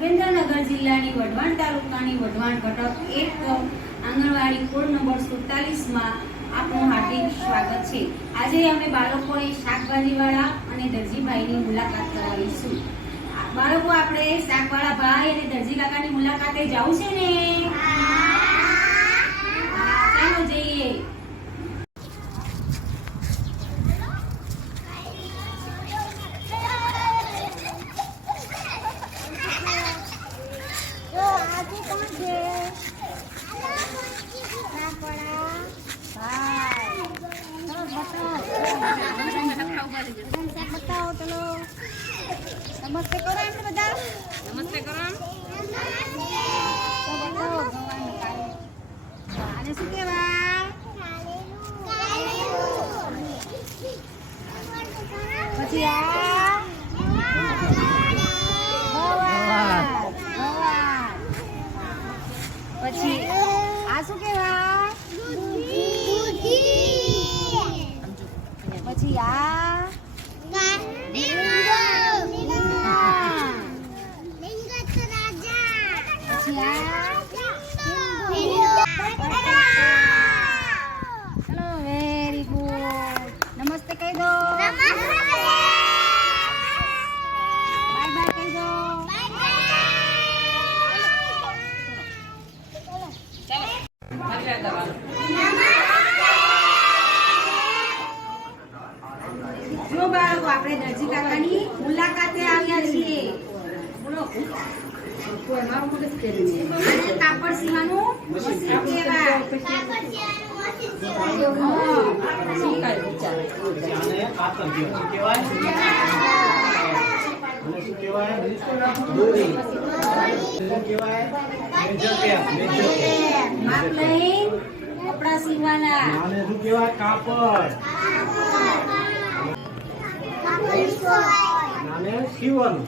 સુરેન્દ્રનગર જિલ્લાની વઢવાણ તાલુકાની વઢવાણ ઘટક 1 આંગણવાડી કોડ નંબર 47 માં આપનું હાર્દિક સ્વાગત છે। આજે અમે બાળકોએ શાકભાજીવાળા અને દરજીભાઈની મુલાકાત કરવાઈશું। બાળકો, આપણે શાકવાળા ભાઈ અને દરજી કાકાની મુલાકાતે જવું છે ને? ચાલો જઈએ। बताओ चलो नमस्ते करो एम बता નમસ્તે કરો। तो बताओ आने શું કહેવાય પછી આ પછી આ શું કહેવાય પછી આ चलो वेरी गुड नमस्ते कह दो बाय बाय कह दो જો બાળકો, આપણે દરજી કાકાની મુલાકાતે આવ્યા છીએ। બોલો, કોઈ મારું મગજ ફેરવી દે। આને કાપડ સીવાનું મશીન કહેવાય। શું કરે વિચાર? આને કાતર કહેવાય। આને શું કહેવાય? દોરી શું કહેવાય? Measure tape. માપ લઈ કપડા સીવવાના। આને શું કહેવાય? કાપડ। આને સીવવાનું।